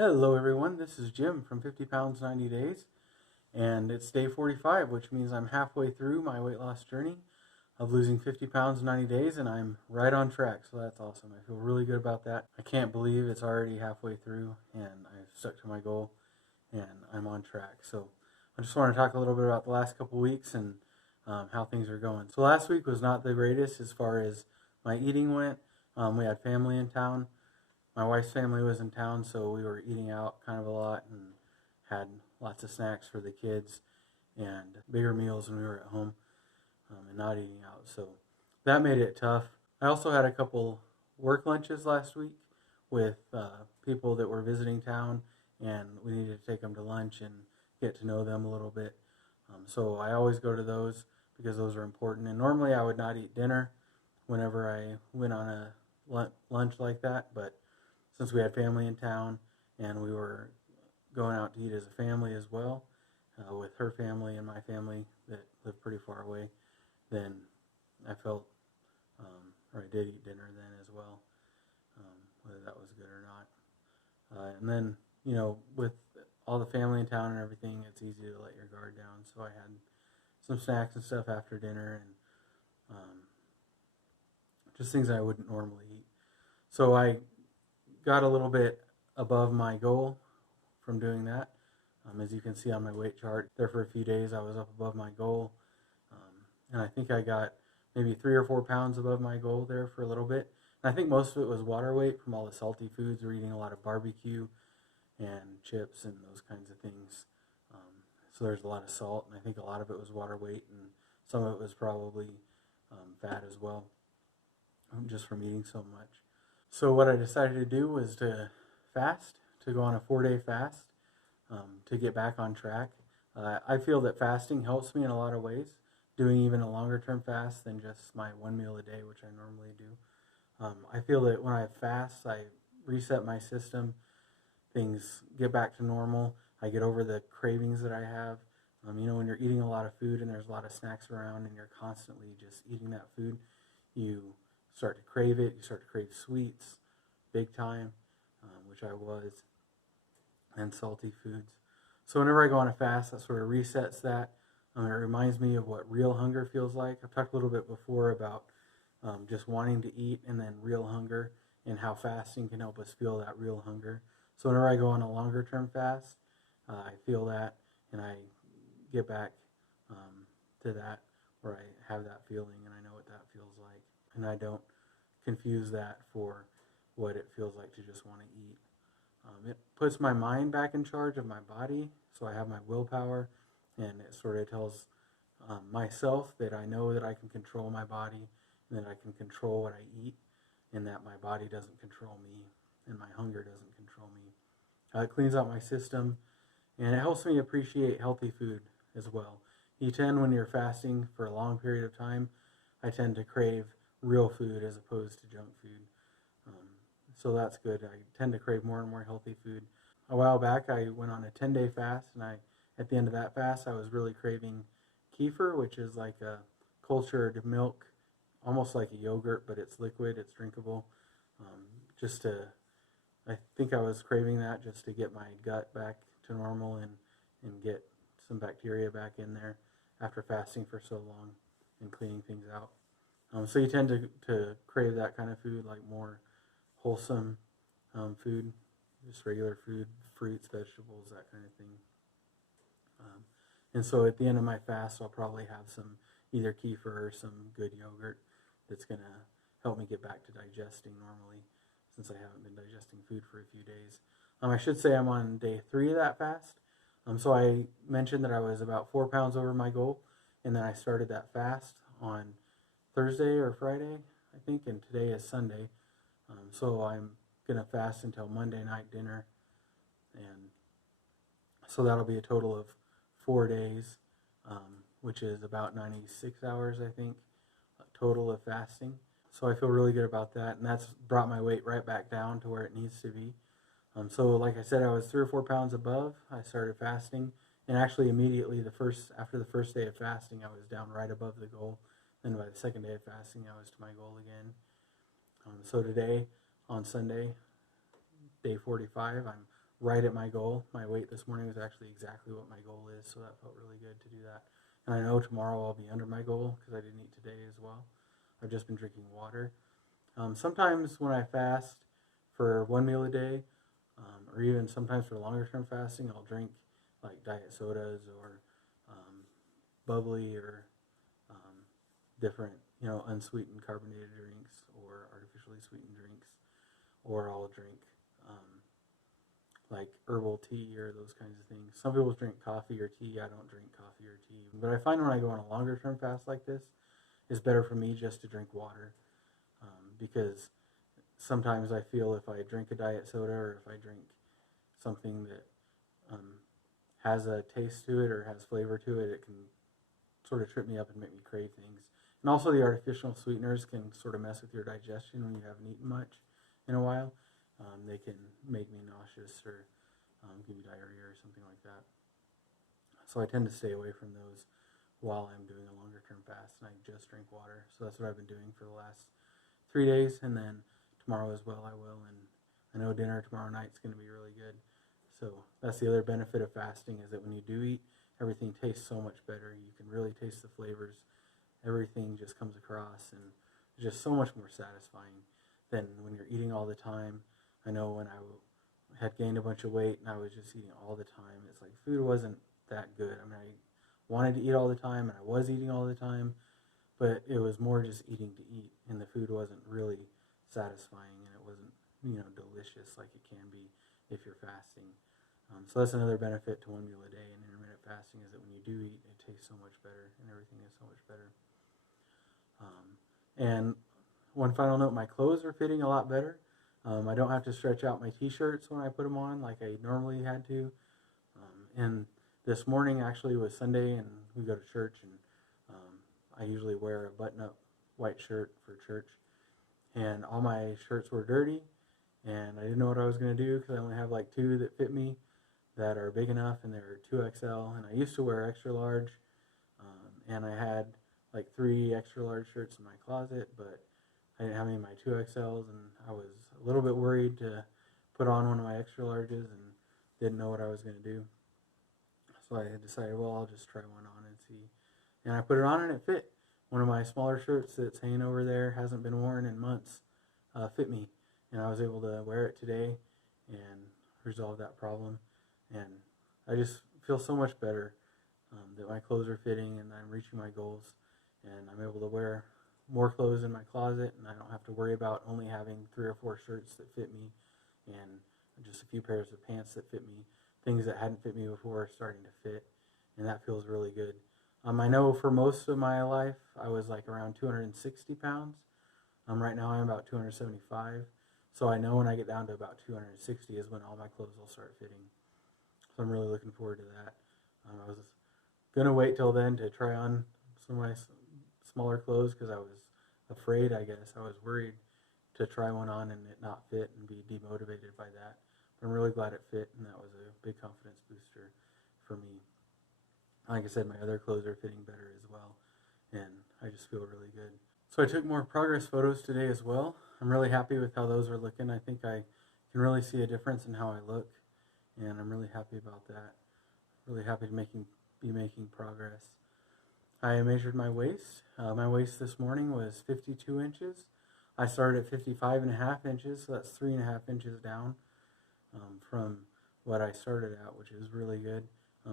Hello everyone, this is Jim from 50 Pounds 90 Days, and it's day 45, which means I'm halfway through my weight loss journey of losing 50 pounds in 90 days, and I'm right on track, so that's awesome. I feel really good about that. I can't believe it's already halfway through, and I've stuck to my goal, and I'm on track. So I just want to talk a little bit about the last couple weeks and how things are going. So last week was not the greatest as far as my eating went. We had family in town. My wife's family was in town, so we were eating out kind of a lot and had lots of snacks for the kids and bigger meals when we were at home and not eating out. So that made it tough. I also had a couple work lunches last week with people that were visiting town, and we needed to take them to lunch and get to know them a little bit. So I always go to those because those are important. And normally I would not eat dinner whenever I went on a lunch like that, but since we had family in town and we were going out to eat as a family as well, with her family and my family that lived pretty far away, then I felt, or I did eat dinner then as well, whether that was good or not. And then, with all the family in town and everything, it's easy to let your guard down. So I had some snacks and stuff after dinner and just things I wouldn't normally eat. So I got a little bit above my goal from doing that. As you can see on my weight chart, there for a few days I was up above my goal. And I think I got maybe 3 or 4 pounds above my goal there for a little bit. And I think most of it was water weight from all the salty foods. We're eating a lot of barbecue and chips and those kinds of things. So there's a lot of salt, and I think a lot of it was water weight, and some of it was probably fat as well, just from eating so much. So what I decided to do was to fast, to go on a 4-day fast, to get back on track. I feel that fasting helps me in a lot of ways, doing even a longer term fast than just my one meal a day, which I normally do. I feel that when I fast, I reset my system, things get back to normal. I get over the cravings that I have. When you're eating a lot of food and there's a lot of snacks around and you're constantly just eating that food, you start to crave it. You start to crave sweets big time, which I was, and salty foods. So whenever I go on a fast, that sort of resets that. It reminds me of what real hunger feels like. I've talked a little bit before about just wanting to eat and then real hunger and how fasting can help us feel that real hunger. So whenever I go on a longer term fast, I feel that and I get back to that where I have that feeling and I know what that feels like. And I don't confuse that for what it feels like to just want to eat. It puts my mind back in charge of my body, so I have my willpower, and it sort of tells myself that I know that I can control my body, and that I can control what I eat, and that my body doesn't control me, and my hunger doesn't control me. It cleans out my system, and it helps me appreciate healthy food as well. You tend, when you're fasting for a long period of time, I tend to crave real food as opposed to junk food. So that's good. I tend to crave more and more healthy food. A while back, I went on a 10-day fast, and at the end of that fast, I was really craving kefir, which is like a cultured milk, almost like a yogurt, but it's liquid, it's drinkable. Just to, I think I was craving that just to get my gut back to normal and get some bacteria back in there after fasting for so long and cleaning things out. So you tend to crave that kind of food, like more wholesome food, just regular food, fruits, vegetables, that kind of thing. And so at the end of my fast, I'll probably have some either kefir or some good yogurt that's going to help me get back to digesting normally, since I haven't been digesting food for a few days. I should say I'm on day 3 of that fast. So I mentioned that I was about 4 pounds over my goal, and then I started that fast on Thursday or Friday, I think, and today is Sunday. So I'm going to fast until Monday night dinner, and so that'll be a total of 4 days, which is about 96 hours, I think, total of fasting. So I feel really good about that, and that's brought my weight right back down to where it needs to be. So like I said, I was 3 or 4 pounds above. I started fasting, and actually immediately after the first day of fasting, I was down right above the goal. Then by the second day of fasting, I was to my goal again. So today, on Sunday, day 45, I'm right at my goal. My weight this morning was actually exactly what my goal is, so that felt really good to do that. And I know tomorrow I'll be under my goal because I didn't eat today as well. I've just been drinking water. Sometimes when I fast for one meal a day, or even sometimes for longer term fasting, I'll drink like diet sodas or bubbly or different, unsweetened carbonated drinks or artificially sweetened drinks, or I'll drink like herbal tea or those kinds of things. Some people drink coffee or tea. I don't drink coffee or tea. But I find when I go on a longer term fast like this, it's better for me just to drink water because sometimes I feel if I drink a diet soda or if I drink something that has a taste to it or has flavor to it, it can sort of trip me up and make me crave things. And also the artificial sweeteners can sort of mess with your digestion when you haven't eaten much in a while. They can make me nauseous or give me diarrhea or something like that. So I tend to stay away from those while I'm doing a longer term fast, and I just drink water. So that's what I've been doing for the last 3 days, and then tomorrow as well I will. And I know dinner tomorrow night is going to be really good. So that's the other benefit of fasting, is that when you do eat, everything tastes so much better. You can really taste the flavors. Everything just comes across, and it's just so much more satisfying than when you're eating all the time. I know when I had gained a bunch of weight and I was just eating all the time, it's like food wasn't that good. I mean, I wanted to eat all the time, and I was eating all the time, but it was more just eating to eat, and the food wasn't really satisfying, and it wasn't, delicious like it can be if you're fasting. So that's another benefit to one meal a day and intermittent fasting, is that when you do eat, it tastes so much better, and everything is so much better. And one final note, my clothes are fitting a lot better. I don't have to stretch out my t-shirts when I put them on like I normally had to. And this morning actually was Sunday, and we go to church, and I usually wear a button-up white shirt for church. And all my shirts were dirty, and I didn't know what I was going to do because I only have like 2 that fit me that are big enough, and they're 2XL. And I used to wear extra large, and I had like 3 extra large shirts in my closet, but I didn't have any of my 2XLs, and I was a little bit worried to put on one of my extra larges and didn't know what I was going to do. So I had decided, well, I'll just try one on and see. And I put it on, and it fit. One of my smaller shirts that's hanging over there, hasn't been worn in months, fit me. And I was able to wear it today and resolve that problem. And I just feel so much better that my clothes are fitting and I'm reaching my goals. And I'm able to wear more clothes in my closet, and I don't have to worry about only having 3 or 4 shirts that fit me and just a few pairs of pants that fit me. Things that hadn't fit me before are starting to fit, and that feels really good. I know for most of my life I was like around 260 pounds. Right now I'm about 275. So I know when I get down to about 260 is when all my clothes will start fitting. So I'm really looking forward to that. I was going to wait till then to try on some of my smaller clothes because I was afraid, I guess. I was worried to try one on and it not fit and be demotivated by that. But I'm really glad it fit, and that was a big confidence booster for me. Like I said, my other clothes are fitting better as well, and I just feel really good. So I took more progress photos today as well. I'm really happy with how those are looking. I think I can really see a difference in how I look, and I'm really happy about that. Really happy to be making progress. I measured my waist. My waist this morning was 52 inches. I started at 55.5 inches, so that's 3.5 inches down from what I started at, which is really good.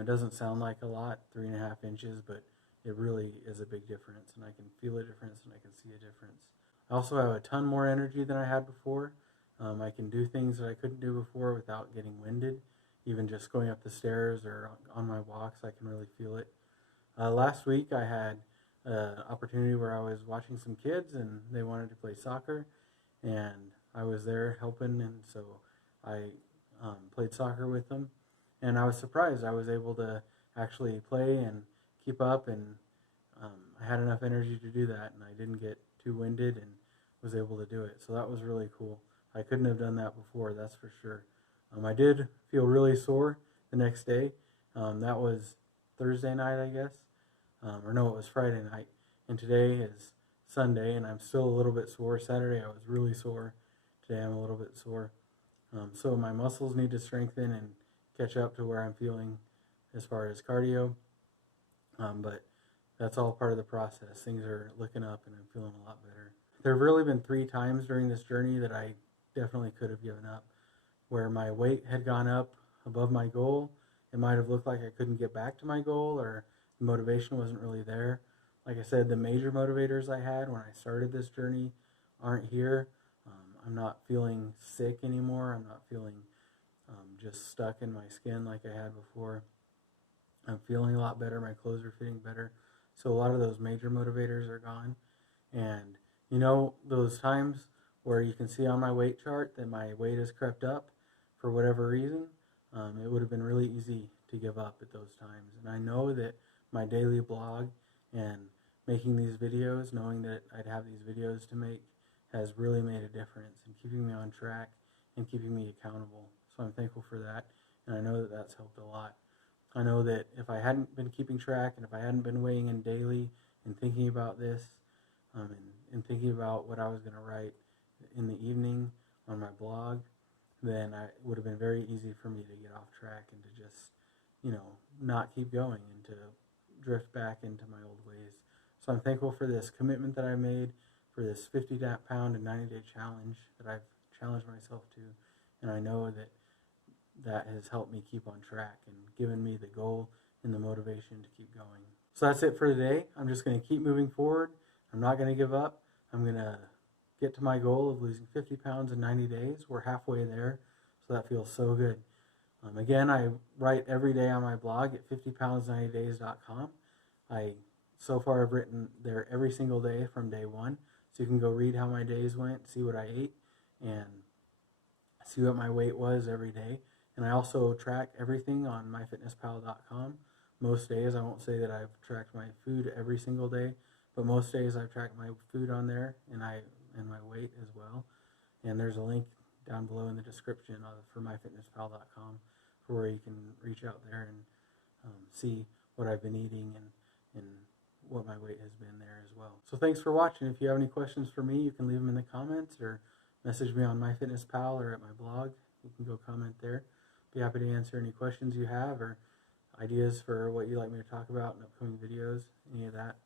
It doesn't sound like a lot, 3.5 inches, but it really is a big difference, and I can feel a difference and I can see a difference. I also have a ton more energy than I had before. I can do things that I couldn't do before without getting winded. Even just going up the stairs or on my walks, I can really feel it. Last week I had an opportunity where I was watching some kids and they wanted to play soccer, and I was there helping, and so I played soccer with them, and I was surprised I was able to actually play and keep up, and I had enough energy to do that, and I didn't get too winded and was able to do it. So that was really cool. I couldn't have done that before, that's for sure. I did feel really sore the next day. That was Thursday night, I guess. Or no, it was Friday night. And today is Sunday, and I'm still a little bit sore. Saturday I was really sore. Today I'm a little bit sore. So my muscles need to strengthen and catch up to where I'm feeling as far as cardio. But that's all part of the process. Things are looking up and I'm feeling a lot better. There have really been 3 times during this journey that I definitely could have given up, where my weight had gone up above my goal. It might have looked like I couldn't get back to my goal, or the motivation wasn't really there. Like I said, the major motivators I had when I started this journey aren't here. I'm not feeling sick anymore. I'm not feeling just stuck in my skin like I had before. I'm feeling a lot better. My clothes are fitting better. So a lot of those major motivators are gone. And you know, those times where you can see on my weight chart that my weight has crept up for whatever reason, it would have been really easy to give up at those times. And I know that my daily blog and making these videos, knowing that I'd have these videos to make, has really made a difference in keeping me on track and keeping me accountable. So I'm thankful for that, and I know that that's helped a lot. I know that if I hadn't been keeping track and if I hadn't been weighing in daily and thinking about this, and thinking about what I was going to write in the evening on my blog, then it would have been very easy for me to get off track and to just, not keep going and to drift back into my old ways. So I'm thankful for this commitment that I made, for this 50-pound and 90-day challenge that I've challenged myself to, and I know that that has helped me keep on track and given me the goal and the motivation to keep going. So that's it for today. I'm just going to keep moving forward. I'm not going to give up. I'm going to get to my goal of losing 50 pounds in 90 days. We're halfway there, so that feels so good. Again, I write every day on my blog at 50pounds90days.com. So far I've written there every single day from day one, so you can go read how my days went, see what I ate, and see what my weight was every day. And I also track everything on myfitnesspal.com. Most days, I won't say that I've tracked my food every single day, but most days I've tracked my food on there and my weight as well. And there's a link down below in the description for myfitnesspal.com for where you can reach out there and see what I've been eating and what my weight has been there as well. So thanks for watching. If you have any questions for me, you can leave them in the comments or message me on MyFitnessPal or at my blog. You can go comment there. Be happy to answer any questions you have or ideas for what you'd like me to talk about in upcoming videos, any of that.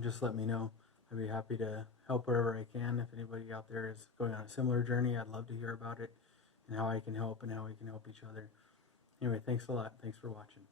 Just let me know. I'd be happy to help wherever I can. If anybody out there is going on a similar journey, I'd love to hear about it and how I can help and how we can help each other. Anyway, thanks a lot. Thanks for watching.